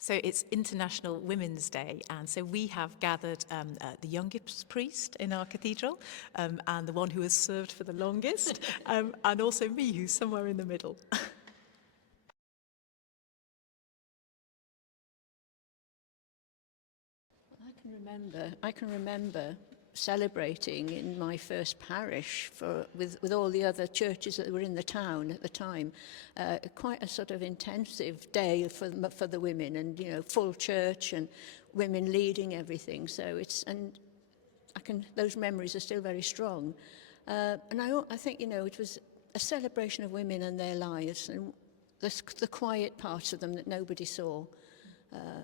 So it's International Women's Day, and so we have gathered the youngest priest in our cathedral, and the one who has served for the longest, and also me, who's somewhere in the middle. I can remember celebrating in my first parish with all the other churches that were in the town at the time, quite a sort of intensive day for the women, and full church and women leading everything. So those memories are still very strong, and I think it was a celebration of women and their lives, and the quiet parts of them that nobody saw.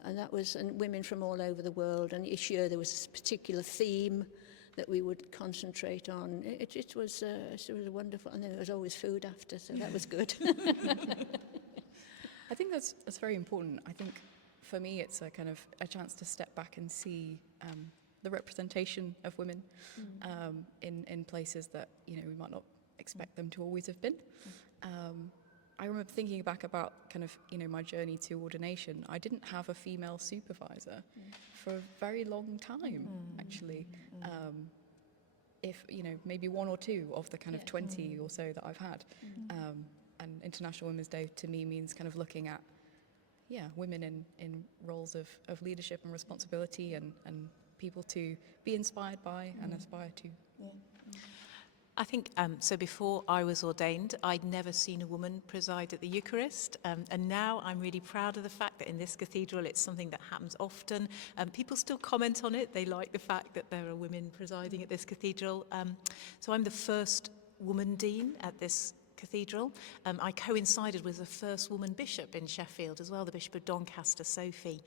And women from all over the world, and each year there was a particular theme that we would concentrate on. It was wonderful, and there was always food after, so that was good. I think that's very important. I think for me it's a kind of a chance to step back and see the representation of women in places that we might not expect them to always have been. I remember thinking back about kind of, my journey to ordination. I didn't have a female supervisor for a very long time, actually. If, maybe one or two of the kind of 20 or so that I've had. And International Women's Day to me means kind of looking at, women in roles of leadership and responsibility, and people to be inspired by and aspire to. Yeah. I think, so before I was ordained, I'd never seen a woman preside at the Eucharist, and now I'm really proud of the fact that in this cathedral it's something that happens often. People still comment on it. They like the fact that there are women presiding at this cathedral. So I'm the first woman dean at this cathedral. I coincided with the first woman bishop in Sheffield as well, the Bishop of Doncaster, Sophie.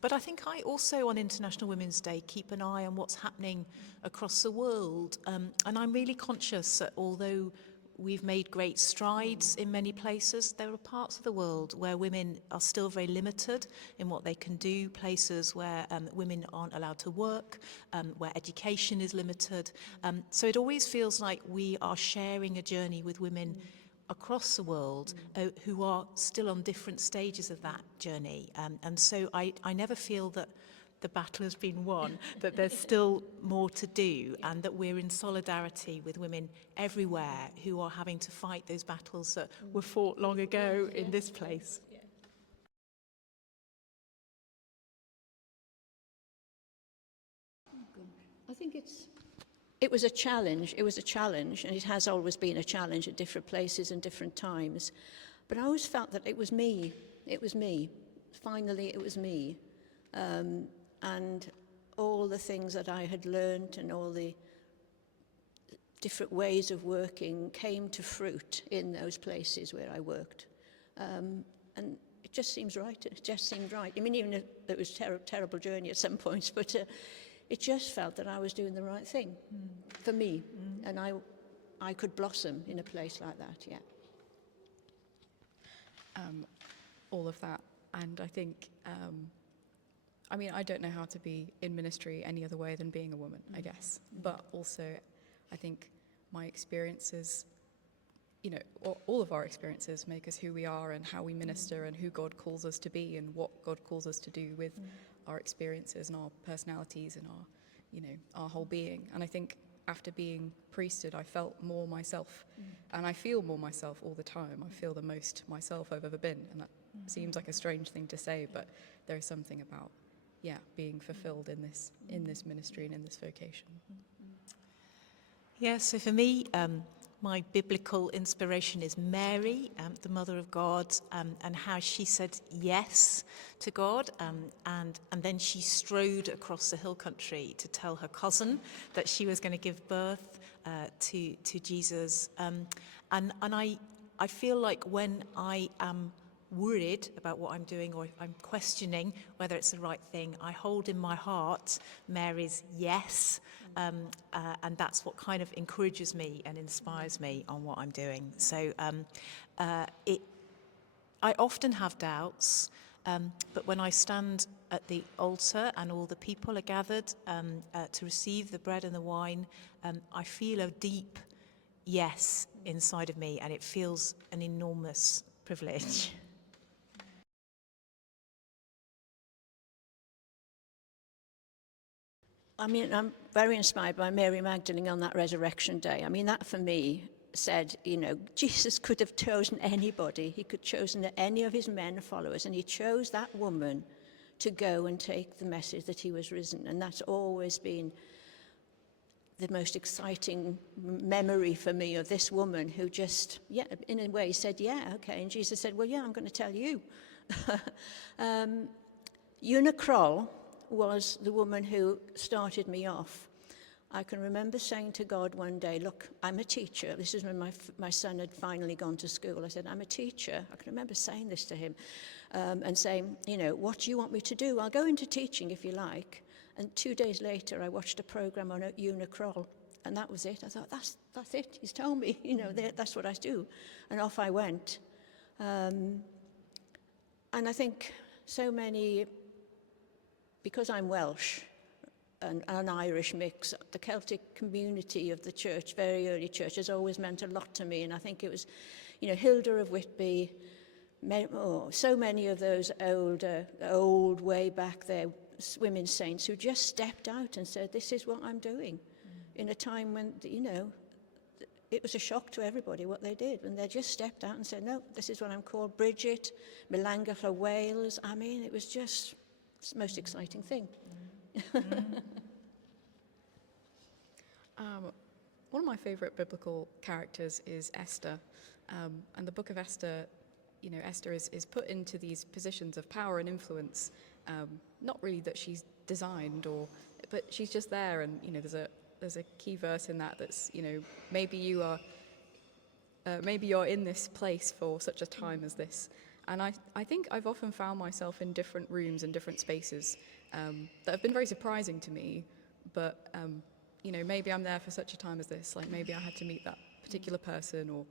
But I think I also, on International Women's Day, keep an eye on what's happening across the world. And I'm really conscious that although we've made great strides in many places, there are parts of the world where women are still very limited in what they can do, places where women aren't allowed to work, where education is limited. So it always feels like we are sharing a journey with women across the world who are still on different stages of that journey. And so I never feel that the battle has been won, that there's still more to do, and that we're in solidarity with women everywhere who are having to fight those battles that were fought long ago in this place. I think it was a challenge. It was a challenge, and it has always been a challenge at different places and different times. But I always felt that it was me. It was me. Finally, it was me. And all the things that I had learned and all the different ways of working came to fruit in those places where I worked. And it just seems right. It just seemed right. I mean, even if it was a terrible journey at some points, but it just felt that I was doing the right thing for me. And I could blossom in a place like that, yeah. All of that. And I think, I don't know how to be in ministry any other way than being a woman, I guess. But also, I think my experiences, all of our experiences make us who we are and how we minister and who God calls us to be and what God calls us to do with our experiences and our personalities and our whole being. And I think after being priested, I felt more myself, and I feel more myself all the time. I feel the most myself I've ever been, and that seems like a strange thing to say, but there is something about, being fulfilled in this ministry and in this vocation. Yeah, so for me, my biblical inspiration is Mary, the Mother of God, and how she said yes to God, and then she strode across the hill country to tell her cousin that she was going to give birth to Jesus. And I feel like when I am worried about what I'm doing, or if I'm questioning whether it's the right thing, I hold in my heart Mary's yes, and that's what kind of encourages me and inspires me on what I'm doing. So I often have doubts, but when I stand at the altar and all the people are gathered to receive the bread and the wine, I feel a deep yes inside of me, and it feels an enormous privilege. I mean, I'm very inspired by Mary Magdalene on that resurrection day. I mean, that for me said, you know, Jesus could have chosen anybody. He could have chosen any of his men followers, and he chose that woman to go and take the message that he was risen. And that's always been the most exciting memory for me of this woman who just, yeah, in a way said, yeah, okay. And Jesus said, well, yeah, I'm going to tell you. Una Kroll was the woman who started me off. I can remember saying to God one day, look, I'm a teacher. This is when my son had finally gone to school. I said, I'm a teacher. I can remember saying this to him and saying, you know, what do you want me to do? I'll go into teaching if you like. And 2 days later, I watched a program on Una Kroll, and that was it. I thought, that's it. He's told me, you know, that's what I do. And off I went. And I think so many, because I'm Welsh, an Irish mix, the Celtic community of the church, very early church, has always meant a lot to me. And I think it was, you know, Hilda of Whitby, so many of those old way back there, women saints who just stepped out and said, this is what I'm doing. In a time when, you know, it was a shock to everybody what they did. And they just stepped out and said, no, this is what I'm called. Bridget, Milanga Wales. I mean, it was just the most exciting thing. One of my favourite biblical characters is Esther. And the book of Esther, you know, Esther is put into these positions of power and influence, not really that she's designed, but she's just there. And, you know, there's a key verse in that that's, you know, maybe you're in this place for such a time as this. And I think I've often found myself in different rooms and different spaces that have been very surprising to me, but you know, maybe I'm there for such a time as this. Like maybe I had to meet that particular person, or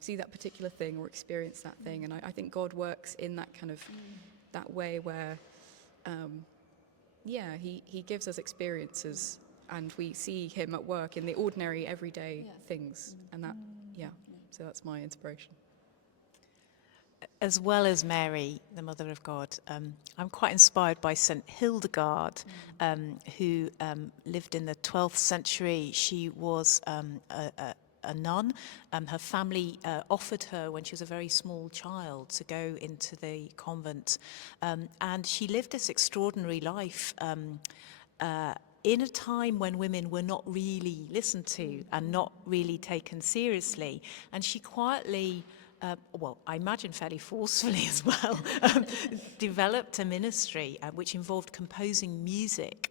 see that particular thing, or experience that thing. And I think God works in that kind of that way where, yeah, He gives us experiences, and we see Him at work in the ordinary, everyday things. And that, yeah. So that's my inspiration. As well as Mary, the Mother of God, I'm quite inspired by St. Hildegard, who lived in the 12th century. She was a nun. Her family offered her, when she was a very small child, to go into the convent. And she lived this extraordinary life in a time when women were not really listened to and not really taken seriously. And she quietly, well, I imagine fairly forcefully as well, developed a ministry which involved composing music,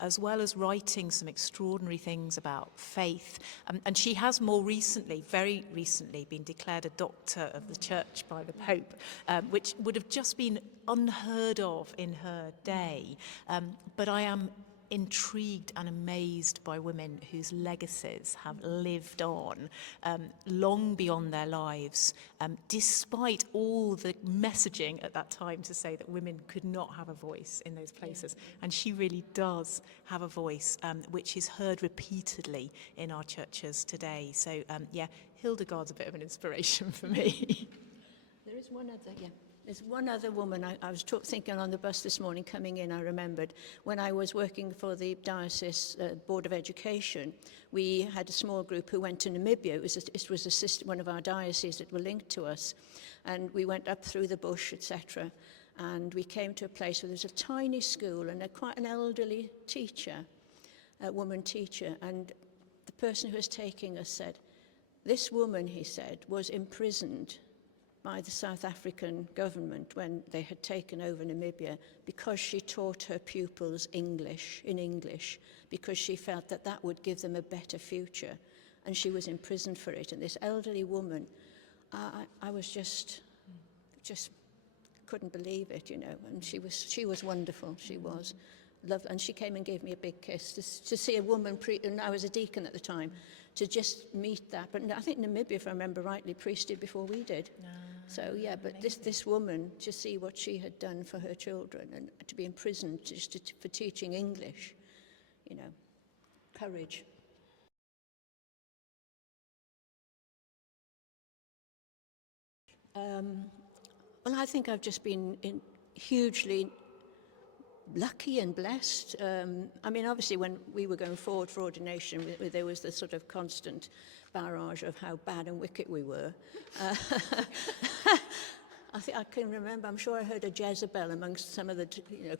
as well as writing some extraordinary things about faith. And she has more recently, very recently, been declared a doctor of the church by the Pope, which would have just been unheard of in her day. But I am intrigued and amazed by women whose legacies have lived on long beyond their lives, despite all the messaging at that time to say that women could not have a voice in those places. And she really does have a voice, which is heard repeatedly in our churches today. So yeah, Hildegard's a bit of an inspiration for me. There is one other, yeah. There's one other woman. I was thinking on the bus this morning coming in, I remembered when I was working for the Diocese Board of Education, we had a small group who went to Namibia. It was one of our dioceses that were linked to us. And we went up through the bush, etc. And we came to a place where there was a tiny school and quite an elderly teacher, a woman teacher. And the person who was taking us said, this woman, he said, was imprisoned by the South African government when they had taken over Namibia because she taught her pupils English, because she felt that that would give them a better future. And she was imprisoned for it. And this elderly woman, I was just couldn't believe it, you know. And she was wonderful, she was. Lovely. And she came and gave me a big kiss to see a woman, and I was a deacon at the time, to just meet that. But I think Namibia, if I remember rightly, priested before we did. So yeah, but this woman, to see what she had done for her children and to be imprisoned just for teaching English, you know, courage. Well, I think I've just been hugely lucky and blessed. I mean, obviously, when we were going forward for ordination, there was the sort of constant barrage of how bad and wicked we were. I can remember, I'm sure I heard a Jezebel amongst some of the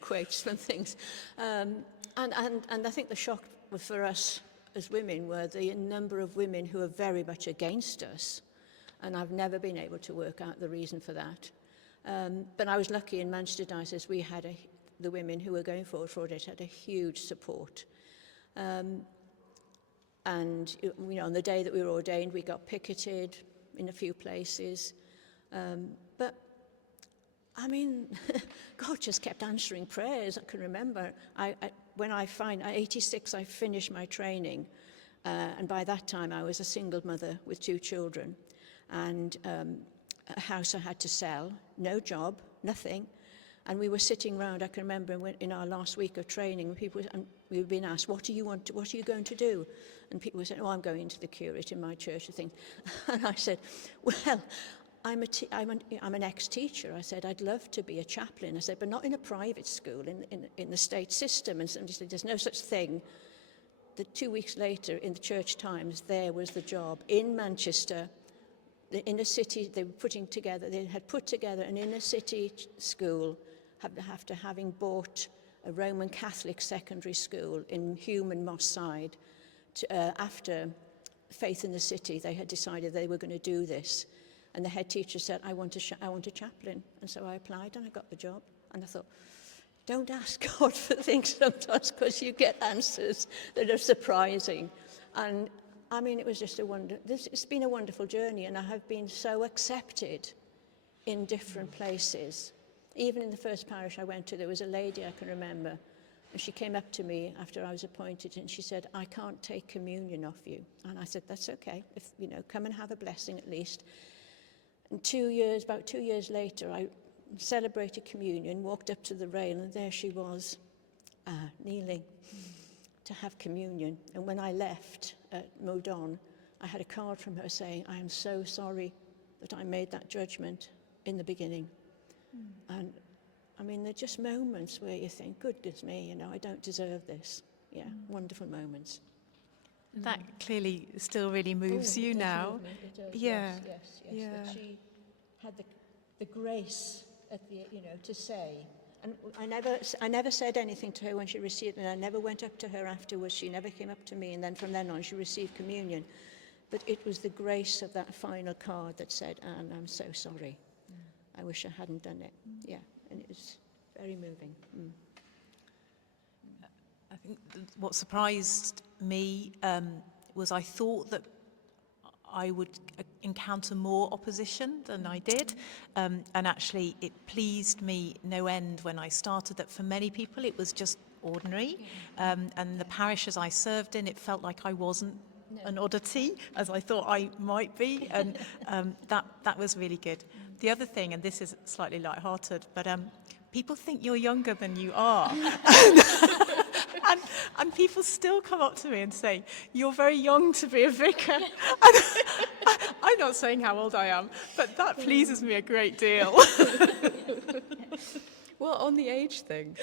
quotes and things. And I think the shock for us as women were the number of women who are very much against us. And I've never been able to work out the reason for that. But I was lucky in Manchester Diocese, we had the women who were going forward for it had a huge support. And on the day that we were ordained, we got picketed in a few places. But I mean, God just kept answering prayers. I can remember, at 86, I finished my training. And by that time, I was a single mother with 2 children. And a house I had to sell, no job, nothing. And we were sitting around, I can remember in our last week of training, and we were being asked, what are you going to do? And people were saying, oh, I'm going into the curate in my church, I think. And I said, well, I'm an ex-teacher. I said, I'd love to be a chaplain. I said, but not in a private school, in the state system. And somebody said, there's no such thing. 2 weeks later, in the Church Times, there was the job in Manchester, the inner city. They had put together an inner city school after having bought a Roman Catholic secondary school in Hume and Moss Side. After Faith in the City, they had decided they were going to do this. And the head teacher said, I want a chaplain. And so I applied and I got the job. And I thought, don't ask God for things sometimes, because you get answers that are surprising. And I mean, it was just it's been a wonderful journey, and I have been so accepted in different places. Even in the first parish I went to, there was a lady I can remember, and she came up to me after I was appointed, and she said, I can't take communion off you. And I said, that's okay, come and have a blessing at least. And about 2 years later, I celebrated communion, walked up to the rail, and there she was, kneeling to have communion. And when I moved on, I had a card from her saying, I am so sorry that I made that judgment in the beginning. And I mean, they're just moments where you think, goodness me, I don't deserve this. Yeah, wonderful moments. That clearly still really moves you now. It does, Yeah. Yes. Yeah. That she had the grace to say. And I never said anything to her when she received it, and I never went up to her afterwards. She never came up to me, and then from then on she received communion. But it was the grace of that final card that said, Anne, I'm so sorry. I wish I hadn't done it. Yeah, and it was very moving. I think what surprised me was I thought that I would encounter more opposition than I did, and actually it pleased me no end when I started that for many people it was just ordinary, and the parishes I served in, it felt like I wasn't an oddity as I thought I might be, and that was really good. The other thing, and this is slightly light-hearted, but people think you're younger than you are. And people still come up to me and say, you're very young to be a vicar. And I'm not saying how old I am, but that pleases me a great deal. Well, on the age thing,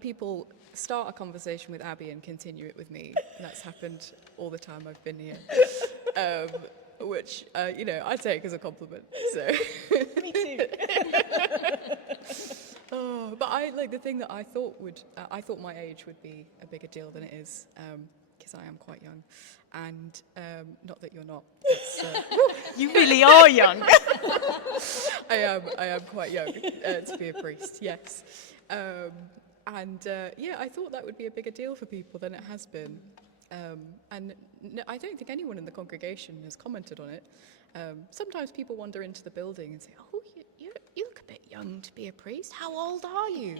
people start a conversation with Abby and continue it with me. And that's happened all the time I've been here. Which, I take as a compliment. So. Me too. But the thing that I thought my age would be a bigger deal than it is, because I am quite young, and not that you're not. You really are young. I am quite young to be a priest. Yes, I thought that would be a bigger deal for people than it has been, and I don't think anyone in the congregation has commented on it. Sometimes people wander into the building and say, "Oh, you look a bit young to be a priest. How old are you?"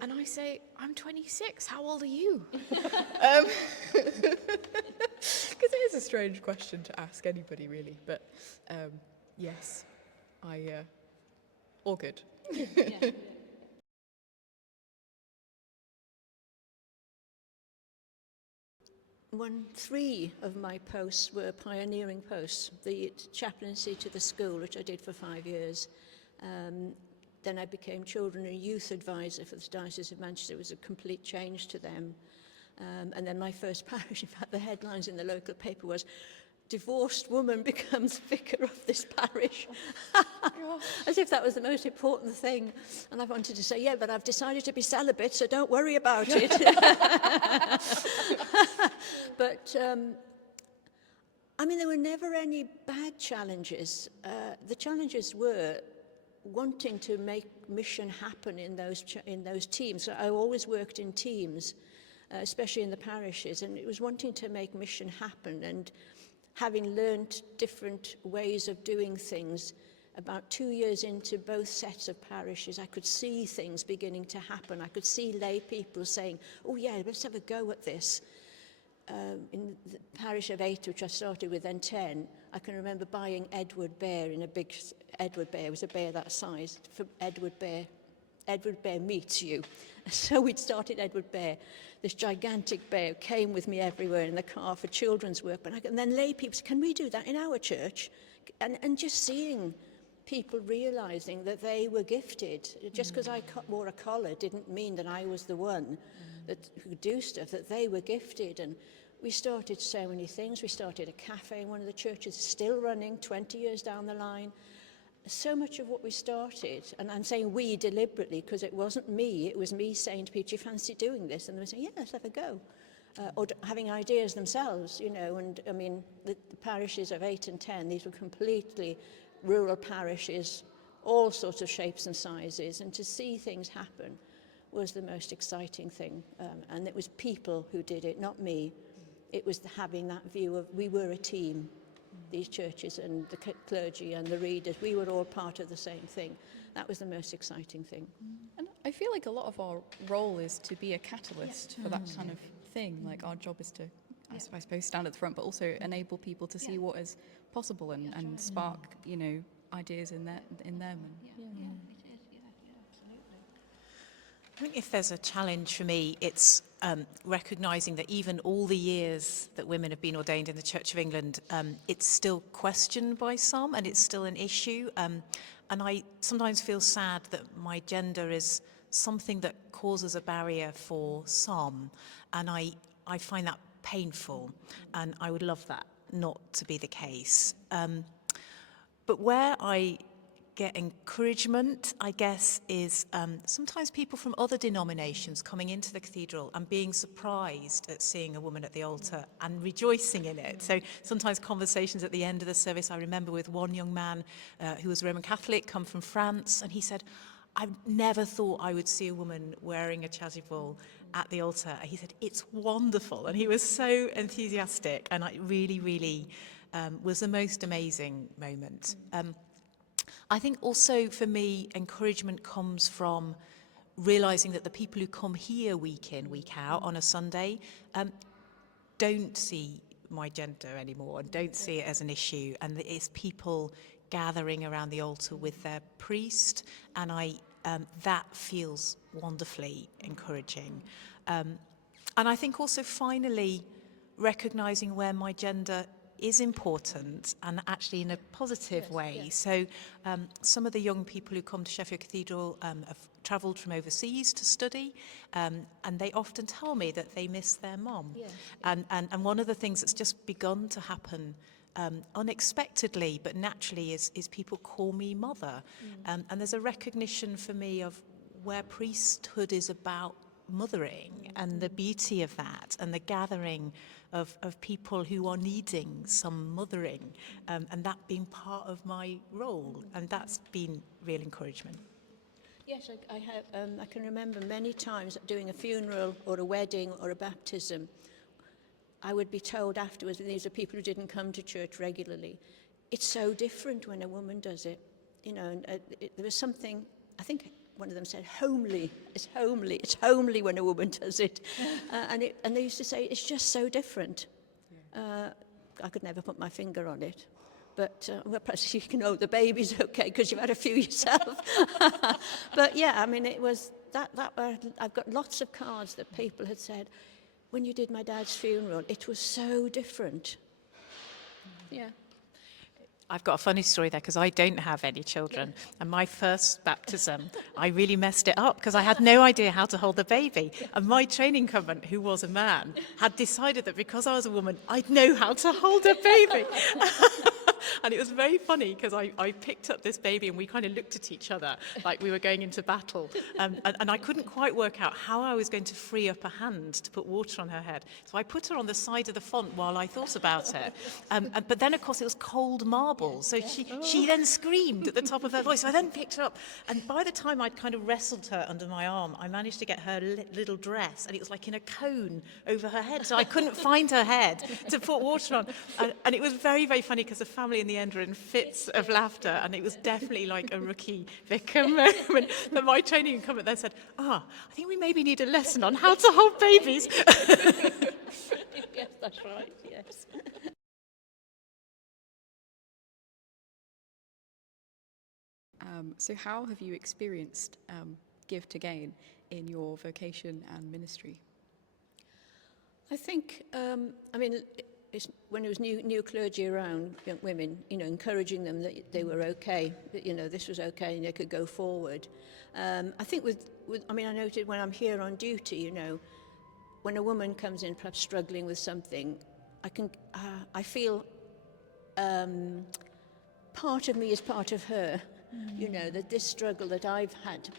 And I say, "I'm 26. How old are you?" Because it is a strange question to ask anybody, really. But yes, all good. Yeah. Three of my posts were pioneering posts. The chaplaincy to the school, which I did for 5 years, then I became children and youth advisor for the Diocese of Manchester. It was a complete change to them. And then my first parish, in fact, the headlines in the local paper was, "Divorced woman becomes vicar of this parish." As if that was the most important thing. And I wanted to say, yeah, but I've decided to be celibate, so don't worry about it. But, I mean, there were never any bad challenges. The challenges were wanting to make mission happen in those teams. So I always worked in teams, especially in the parishes, and it was wanting to make mission happen. And having learned different ways of doing things, about 2 years into both sets of parishes, I could see things beginning to happen. I could see lay people saying, "Oh yeah, let's have a go at this." In the parish of 8, which I started with, then 10, I can remember buying Edward Bear in a big Edward Bear. It was a bear that size for Edward Bear. Edward Bear meets you. So we'd started Edward Bear. This gigantic bear came with me everywhere in the car for children's work. And then lay people said, "Can we do that in our church?" And just seeing people realising that they were gifted. Just because I wore a collar didn't mean that I was the one that could do stuff, that they were gifted. And we started so many things. We started a cafe in one of the churches, still running 20 years down the line. So much of what we started, and I'm saying we deliberately because it wasn't me, it was me saying to people, "Do you fancy doing this?" And they were saying, "Yeah, let's have a go." Having ideas themselves, you know. And I mean, the parishes of 8 and 10, these were completely rural parishes, all sorts of shapes and sizes, and to see things happen was the most exciting thing. And it was people who did it, not me. It was having that view of we were a team. These churches and the clergy and the readers, we were all part of the same thing. That was the most exciting thing. And I feel like a lot of our role is to be a catalyst for that kind of thing. Like our job is to, I suppose, stand at the front, but also enable people to see what is possible and spark, you know, ideas in them. I think if there's a challenge for me, it's recognising that even all the years that women have been ordained in the Church of England, it's still questioned by some and it's still an issue. And I sometimes feel sad that my gender is something that causes a barrier for some. And I find that painful, and I would love that not to be the case. But where I get encouragement, I guess, is sometimes people from other denominations coming into the cathedral and being surprised at seeing a woman at the altar and rejoicing in it. So sometimes conversations at the end of the service, I remember with one young man who was Roman Catholic, come from France, and he said, "I never thought I would see a woman wearing a chasuble at the altar." He said, "It's wonderful." And he was so enthusiastic, and it really, really was the most amazing moment. I think also for me, encouragement comes from realising that the people who come here week in, week out on a Sunday don't see my gender anymore and don't see it as an issue, and it's people gathering around the altar with their priest, and that feels wonderfully encouraging. And I think also finally recognising where my gender is important, and actually in a positive way. Yes. So some of the young people who come to Sheffield Cathedral have travelled from overseas to study, and they often tell me that they miss their mum. Yes. And one of the things that's just begun to happen unexpectedly but naturally is people call me mother. And there's a recognition for me of where priesthood is about mothering and the beauty of that, and the gathering of people who are needing some mothering, and that being part of my role, and that's been real encouragement. Yes, I have. I can remember many times doing a funeral or a wedding or a baptism. I would be told afterwards, and these are people who didn't come to church regularly, it's so different when a woman does it. You know, and there was something, I think one of them said, homely. It's homely when a woman does it. And they used to say, it's just so different. I could never put my finger on it. But well, perhaps you can know the baby's okay because you've had a few yourself. But yeah, I mean, it was that I've got lots of cards that people had said, when you did my dad's funeral, it was so different. Yeah. I've got a funny story there because I don't have any children. And my first baptism, I really messed it up because I had no idea how to hold the baby. And my training incumbent, who was a man, had decided that because I was a woman, I'd know how to hold a baby. And it was very funny because I picked up this baby and we kind of looked at each other like we were going into battle. And I couldn't quite work out how I was going to free up a hand to put water on her head. So I put her on the side of the font while I thought about it. But then, of course, it was cold marble. So she then screamed at the top of her voice. So I then picked her up. And by the time I'd kind of wrestled her under my arm, I managed to get her little dress. And it was like in a cone over her head. So I couldn't find her head to put water on. And it was very, very funny because the family in the end were in fits of laughter. And it was definitely like a rookie vicar moment. But my training incumbent then said, I think we maybe need a lesson on how to hold babies. Yes, that's right, yes. So how have you experienced Give to Gain in your vocation and ministry? I think, it's when there was new clergy around, young women, encouraging them that they were okay, that, this was okay and they could go forward. I think I noted when I'm here on duty, when a woman comes in perhaps struggling with something, I feel part of me is part of her. That this struggle that I've had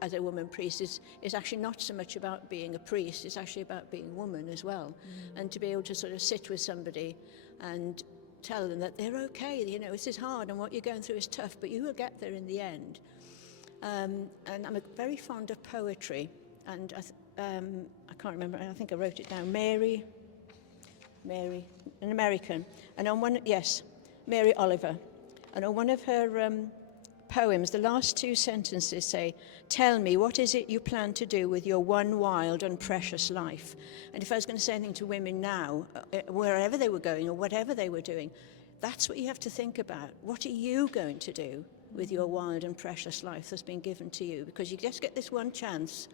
as a woman priest is actually not so much about being a priest, it's actually about being a woman as well. And to be able to sort of sit with somebody and tell them that they're okay, this is hard and what you're going through is tough, but you will get there in the end. And I'm very fond of poetry, and I can't remember, I think I wrote it down. Mary, an American, and on one, yes, Mary Oliver, and on one of her poems, the last two sentences say, "Tell me, what is it you plan to do with your one wild and precious life?" And if I was going to say anything to women now, wherever they were going or whatever they were doing, that's what you have to think about. What are you going to do with your wild and precious life that's been given to you? Because you just get this one chance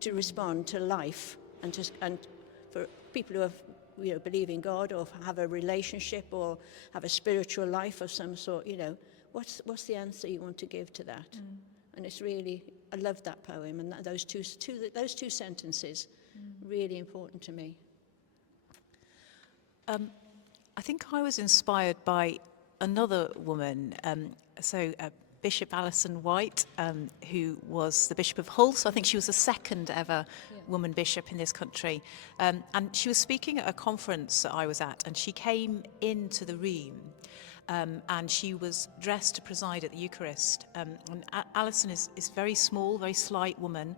to respond to life, and for people who have, believe in God or have a relationship or have a spiritual life of some sort, what's the answer you want to give to that? And it's really, I love that poem, and those two sentences, really important to me. I think I was inspired by another woman, Bishop Alison White, who was the Bishop of Hull. So I think she was the second ever woman bishop in this country. And she was speaking at a conference that I was at, and she came into the room and she was dressed to preside at the Eucharist. And Alison is very small, very slight woman,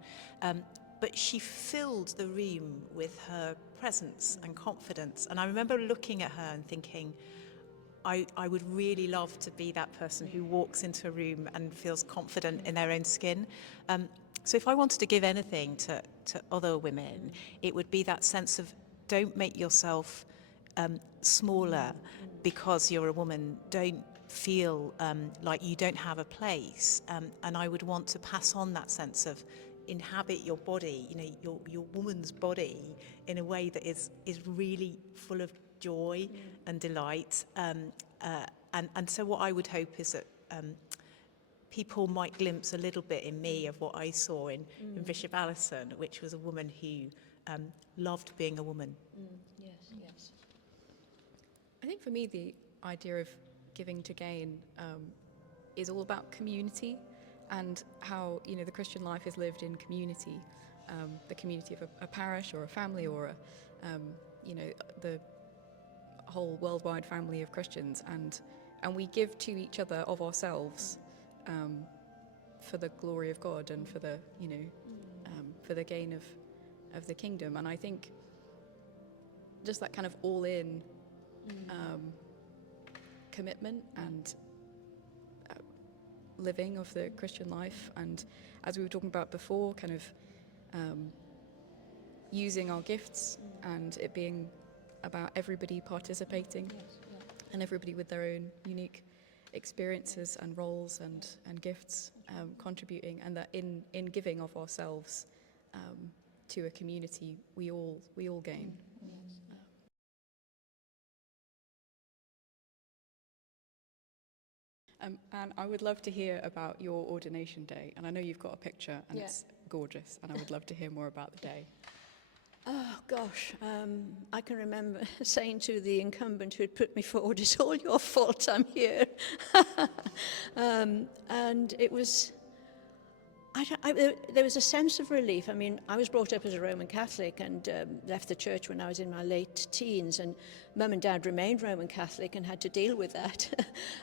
but she filled the room with her presence and confidence. And I remember looking at her and thinking, I would really love to be that person who walks into a room and feels confident in their own skin. So if I wanted to give anything to other women, it would be that sense of don't make yourself smaller because you're a woman. Don't feel like you don't have a place. And I would want to pass on that sense of inhabit your body, your woman's body in a way that is really full of joy and delight. And so what I would hope is that people might glimpse a little bit in me of what I saw in Bishop Alison, which was a woman who loved being a woman. Yes. I think for me, the idea of giving to gain is all about community and how, the Christian life is lived in community, the community of a parish or a family or the whole worldwide family of Christians, and we give to each other of ourselves for the glory of God and for the for the gain of the kingdom. And I think just that kind of all-in commitment and living of the Christian life, and as we were talking about before, kind of using our gifts and it being about everybody participating and everybody with their own unique experiences and roles and gifts contributing, and that in giving of ourselves to a community, we all gain. And I would love to hear about your ordination day. And I know you've got a picture, and it's gorgeous. And I would love to hear more about the day. Oh, gosh. I can remember saying to the incumbent who had put me forward, it's all your fault I'm here. And it was... there was a sense of relief. I mean, I was brought up as a Roman Catholic and left the church when I was in my late teens, and Mum and Dad remained Roman Catholic and had to deal with that.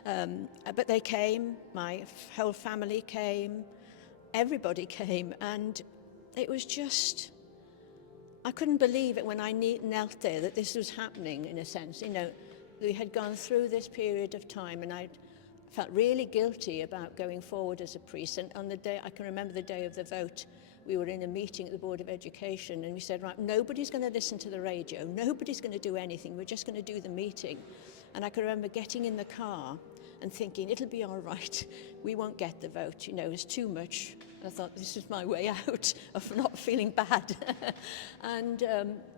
But they came, my whole family came, everybody came, and it was just... I couldn't believe it when I knelt there that this was happening, in a sense. You know, we had gone through this period of time, and I felt really guilty about going forward as a priest. And on the day, I can remember the day of the vote, we were in a meeting at the Board of Education, and we said, right, nobody's going to listen to the radio, nobody's going to do anything, we're just going to do the meeting. And I can remember getting in the car and thinking, it'll be all right, we won't get the vote, you know, it's too much. I thought, this is my way out of not feeling bad. And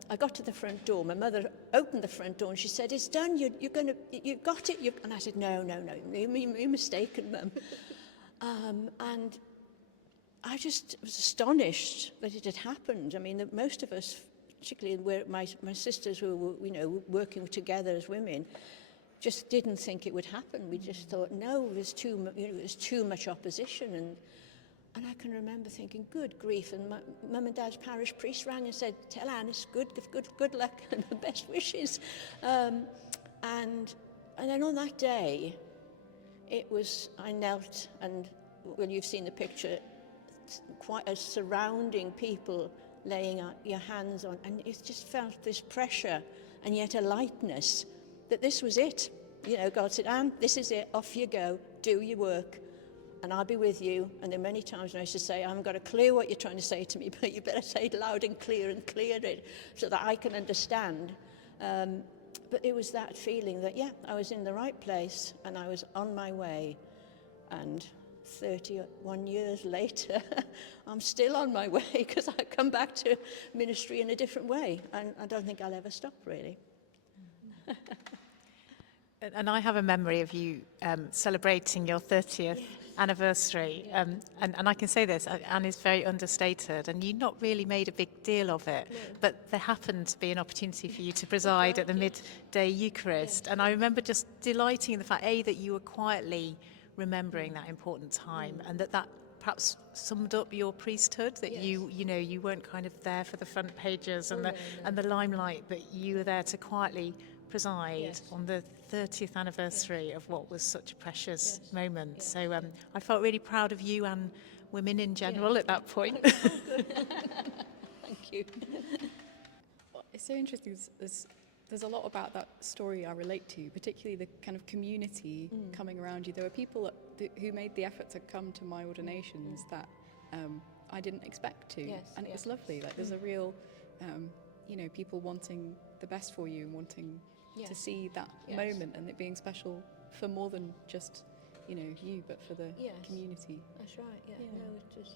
I got to the front door. My mother opened the front door and she said, it's done, you've got it. And I said, no, you're mistaken, Mum. And I just was astonished that it had happened. I mean, most of us, particularly my sisters who were, you know, working together as women, just didn't think it would happen. We just thought, no, there's too much opposition. And I can remember thinking, good grief. And my Mum and Dad's parish priest rang and said, tell Anne it's good luck and the best wishes. And then on that day, I knelt, and well, you've seen the picture, quite a surrounding people laying your hands on, and it just felt this pressure and yet a lightness that this was it. You know, God said, Anne, this is it, off you go, do your work. And I'll be with you. And there are many times when I used to say, I haven't got a clue what you're trying to say to me, but you better say it loud and clear it so that I can understand. But it was that feeling that, yeah, I was in the right place and I was on my way. And 31 years later, I'm still on my way because I come back to ministry in a different way. And I don't think I'll ever stop, really. And I have a memory of you celebrating your 30th anniversary. And I can say this, Anne is very understated, and you not really made a big deal of it, but there happened to be an opportunity for you to preside at the midday Eucharist. And I remember just delighting in the fact, A, that you were quietly remembering that important time, and that perhaps summed up your priesthood, that you weren't kind of there for the front pages and the limelight, but you were there to quietly preside on the 30th anniversary of what was such a precious moment. So I felt really proud of you and women in general at that point. Thank you. It's so interesting. There's a lot about that story I relate to, particularly the kind of community coming around you. There were people who made the effort to come to my ordinations that I didn't expect to. And it was lovely. Like, there's a real, people wanting the best for you and wanting to see that moment, and it being special for more than just, you, but for the community. That's right, No, it was,